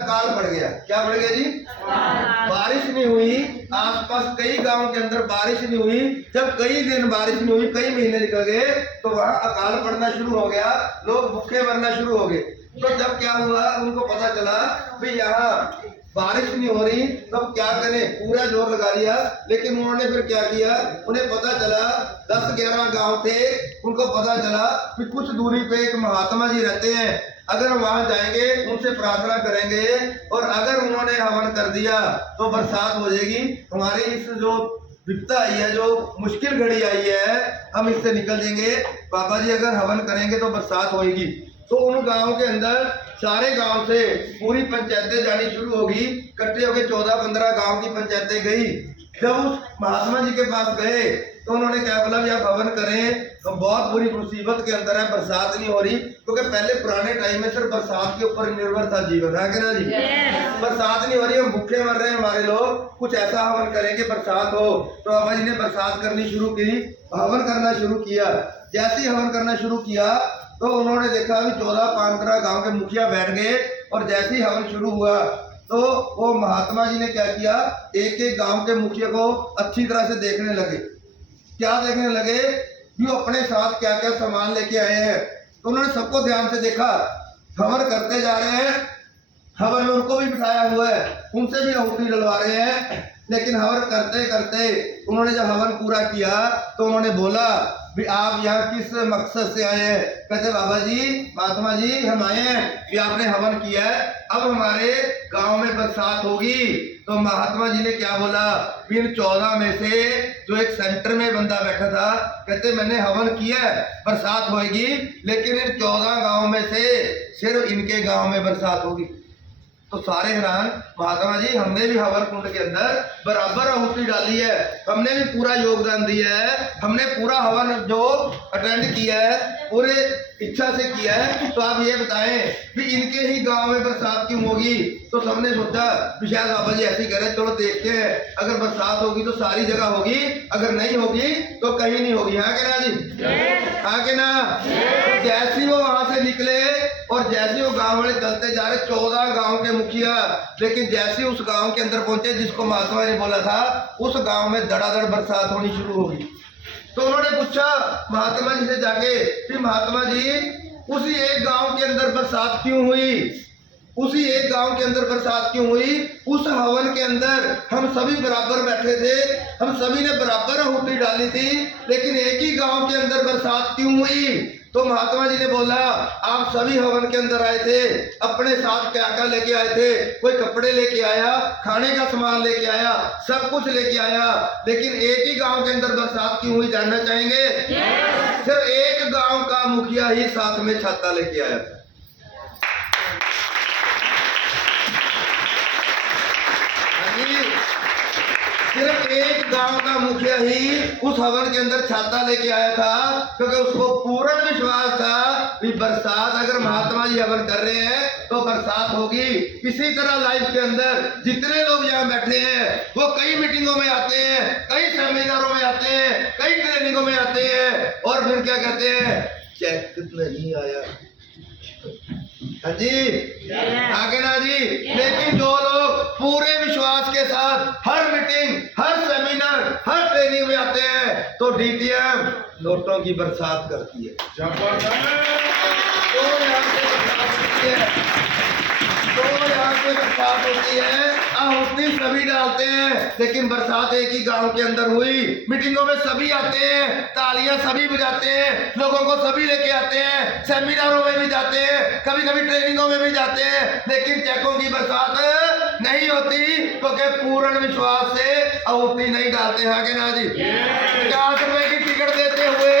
अकाल पड़ गया। क्या पड़ गया जी? बारिश नहीं हुई। आसपास कई गांव के अंदर बारिश नहीं हुई। जब कई दिन बारिश नहीं हुई, कई महीने निकल गए, तो वहां अकाल पड़ना शुरू हो गया, लोग भूखे मरना शुरू हो गए। तो जब क्या हुआ, उनको पता चला भाई यहाँ बारिश नहीं हो रही, तो अब क्या करें, पूरा जोर लगा लिया। लेकिन उन्होंने फिर क्या किया, उन्हें पता चला 10-11 गांव थे, उनको पता चला कि कुछ दूरी पे एक महात्मा जी रहते हैं, अगर वहां जाएंगे, उनसे प्रार्थना करेंगे और अगर उन्होंने हवन कर दिया तो बरसात हो जाएगी। हमारे इस जो विपदा आई है, जो मुश्किल घड़ी आई है, हम इससे निकल जाएंगे। बाबा जी अगर हवन करेंगे तो बरसात होगी। तो उन गांव के अंदर सारे गांव से पूरी पंचायतें जानी शुरू होगी। इकट्ठे होकर 14-15 गांव की पंचायतें गई। जब उस महात्मा जी के पास गए तो उन्होंने क्या बोला, भी आप हवन करें, तो बहुत बुरी मुसीबत के अंदर है, बरसात नहीं हो रही। क्योंकि पहले पुराने टाइम में सिर्फ बरसात के ऊपर निर्भर था जीवन, है कि ना जी? बरसात नहीं हो रही, हम भूखे मर रहे हैं, हमारे लोग, कुछ ऐसा हवन करेंगे बरसात हो। तो बाबा जी ने बरसात करनी शुरू की, हवन करना शुरू किया। जैसे ही हवन करना शुरू किया तो उन्होंने देखा भी 14-15 गांव के मुखिया बैठ गए। और जैसे ही हवन शुरू हुआ तो वो महात्मा जी ने क्या किया, एक एक गांव के मुखिया को अच्छी तरह से देखने लगे। क्या देखने लगे, कि वो अपने साथ क्या क्या सामान लेके आए हैं। तो उन्होंने सबको ध्यान से देखा, हवन करते जा रहे हैं, हवन में उनको भी बिठाया हुआ है, उनसे भी आहुति डलवा रहे हैं। लेकिन हवन करते करते उन्होंने जब हवन पूरा किया तो उन्होंने बोला भी आप यहाँ किस मकसद से आए हैं? कहते बाबा जी, महात्मा जी, हम आए हैं कि आपने हवन किया है, अब हमारे गांव में बरसात होगी। तो महात्मा जी ने क्या बोला, इन 14 में से जो एक सेंटर में बंदा बैठा था, कहते मैंने हवन किया है, बरसात होगी, लेकिन इन 14 गांव में से सिर्फ इनके गांव में बरसात होगी। तो सारे हैरान, महात्मा जी हमने भी हवन कुंड के अंदर बराबर आहुति डाली है, हमने भी पूरा योगदान दिया है, हमने पूरा हवन जो अटेंड किया है पूरे इच्छा से किया है। तो आप ये बताएं कि इनके ही गांव में बरसात क्यों होगी? तो सबने सोचा विशाल बाबा जी ऐसे कह रहे, चलो देखते हैं, अगर बरसात होगी तो सारी जगह होगी, अगर नहीं होगी तो कहीं नहीं होगी। हाँ के ना जी? हाँ के ना? जैसे वो वहां से निकले और जैसे वो गांव वाले चलते जा रहे, 14 गांव के मुखिया, लेकिन जैसे उस गांव के अंदर पहुंचे जिसको महात्मा ने बोला था, उस गांव में धड़ाधड़ बरसात होनी शुरू होगी। तो उन्होंने पूछा महात्मा जी से जाके कि महात्मा जी उसी एक गांव के अंदर बरसात क्यों हुई? उसी एक गांव के अंदर बरसात क्यों हुई? उस हवन के अंदर हम सभी बराबर बैठे थे, हम सभी ने बराबर आहुति डाली थी, लेकिन एक ही गांव के अंदर बरसात क्यों हुई? तो महात्मा जी ने बोला आप सभी हवन के अंदर आए थे, अपने साथ क्या क्या लेके आए थे, कोई कपड़े लेके आया, खाने का सामान लेके आया, सब कुछ लेके आया, लेकिन एक ही गांव के अंदर बरसात क्यों हुई जानना चाहेंगे? सिर्फ एक गांव का मुखिया ही साथ में छाता लेके आया था। सिर्फ एक गांव का मुखिया ही उस हवन के अंदर छाता लेके आया था, क्योंकि उसको पूर्ण विश्वास था कि बरसात अगर महात्मा जी हवन कर रहे हैं तो बरसात होगी। इसी तरह लाइफ के अंदर जितने लोग यहाँ बैठे हैं वो कई मीटिंगों में आते हैं, कई सेमिनारों में आते हैं, कई ट्रेनिंगों में आते हैं, और फिर क्या कहते हैं, चेक नहीं आया। हाँ जी, आगे ना जी? लेकिन जो लोग पूरे विश्वास के साथ हर मीटिंग, हर सेमिनार, हर ट्रेनिंग में आते हैं, तो डीटीएम नोटों की बरसात करती है। यहाँ पे बरसात होती है, आहुति सभी डालते हैं, लेकिन बरसात एक ही गांव के अंदर हुई। मीटिंगों में सभी आते हैं, तालियां सभी बजाते हैं, लोगों को सभी लेके आते हैं, सेमिनारों में भी जाते हैं, कभी कभी ट्रेनिंगों में भी जाते हैं, लेकिन चेकों की बरसात नहीं होती, क्योंकि पूर्ण विश्वास से आहुति नहीं डालते हैं। आगे ना जी? 50 रुपए की टिकट देते हुए